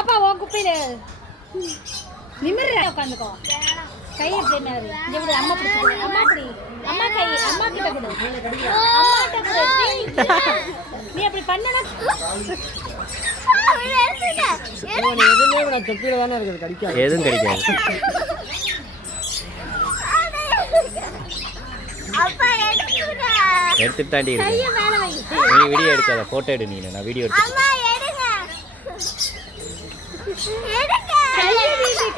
பாப்பா உன் குப்பையில நிமிர்ற உட்காந்துக்கோ. கை எப்படி மேல எப்படி அம்மா பிடிச்சி அம்மா பிடி அம்மா கை அம்மா கிட்ட கொடு அம்மாட்ட கொடு. நீ அப்படி பண்ணனா எதுவுமே நான் தொப்பில தானே இருக்குது, கடிக்காது. எதுவும் கிடைக்காது. எடுத்துட்டு தாண்டி இருக்கு. நீ வீடியோ எடுக்காத, போட்டோ எடு. நீ நான் வீடியோ எடுத்து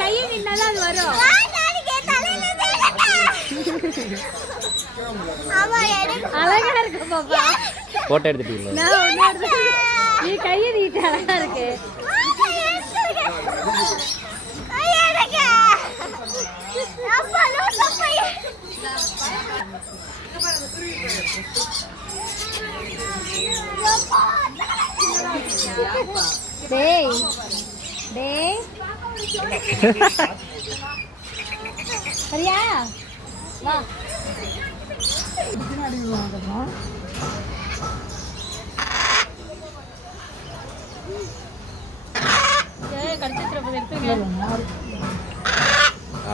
கையை நின்னாதான் அது வரும். அழகா இருக்கு பாப்பா. போட்டோ எடுத்துட்டீங்களா? நீ கையை நீட்டு அழகா இருக்கு. டேய் டேய் சரியா வா.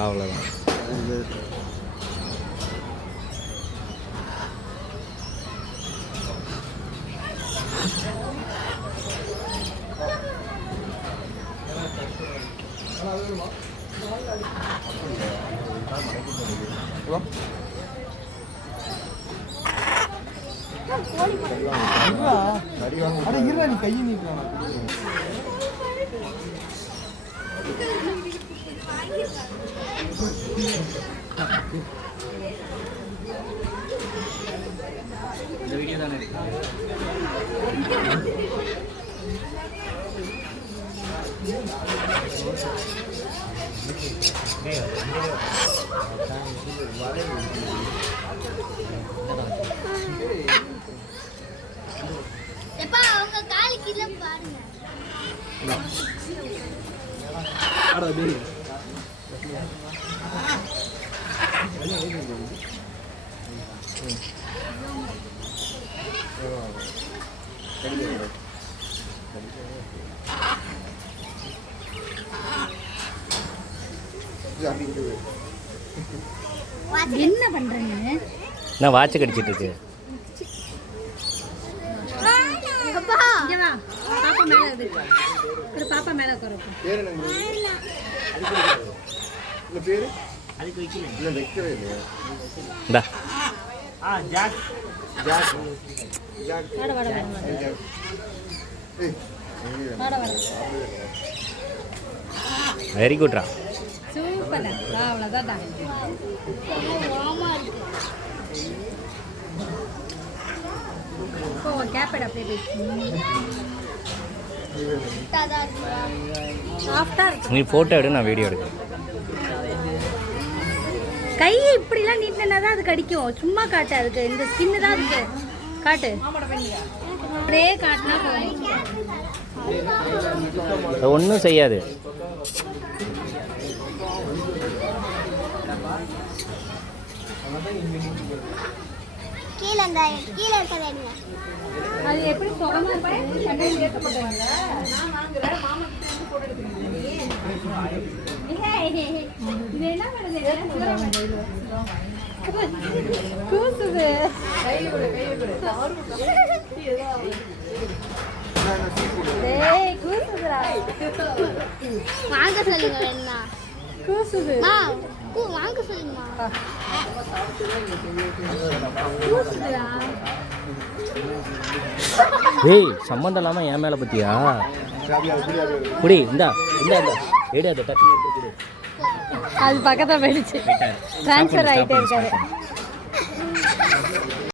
அவ்வளோதான். நீ கையை நீக்கலாம். இந்த வீடியோ தானே அவங்க காலுக்கு இல்ல பாருங்க. என்ன பண்றீங்க? நான் வாட்ச் கடிச்சிட்டு இருக்கு. பாப்பா மேல இருக்கு. பாப்பா மேல உட்காருங்க. பேரு என்ன? இந்த பேரு அதுக்கு வைக்கல. இல்ல வைக்கவே இல்லையா? இந்தா ஜாக் ஜாக் ஜாக். வாட வாட வாட. ஏய் வாட வாட. வெரி குட்ரா. சூப்பர். அவ்வளவுதான். வாமா இருக்கு. ஓ கேப்பட் அப்படியே சாஃப்ட்டா இருக்கு. நீ போட்டோ எடு, நான் வீடியோ எடுக்கிறேன். கை இப்படிலாம் நீட்டினா தான் அது கடிக்கும். சும்மா காட்டு. அதுக்கு இந்த ஸ்கின்னு தான் இருக்கு. காட்டு. அப்படியே காட்டினா போதும். ஒன்றும் செய்யாது. கீழே இருக்கிறது என்ன? அது எப்படி சுகமா இருக்கு? சென்னையில் ஏற்றப்பட்டவங்க நான் வாங்குறேன். மாமா கிட்ட இருந்து போட்டு எடுக்கிறேன். இது என்ன பண்ணுது? கூசுது. டேய் கூசுதுடா. வாங்க சொல்லுங்க வேணா. கூசுது. வாங்க சொல்லுங்க. கூசுதுடா. ஏய் சம்மந்தம் இல்லாமல் என் மேலே பற்றியா? குடி இந்தா இந்தா இந்தா எடு. அதை டக்கு எடுத்து குடி. அது பக்கத்தில் போயிடுச்சு. ட்ரான்ஸ்ஃபர் ஆகிட்டே இருக்காரு.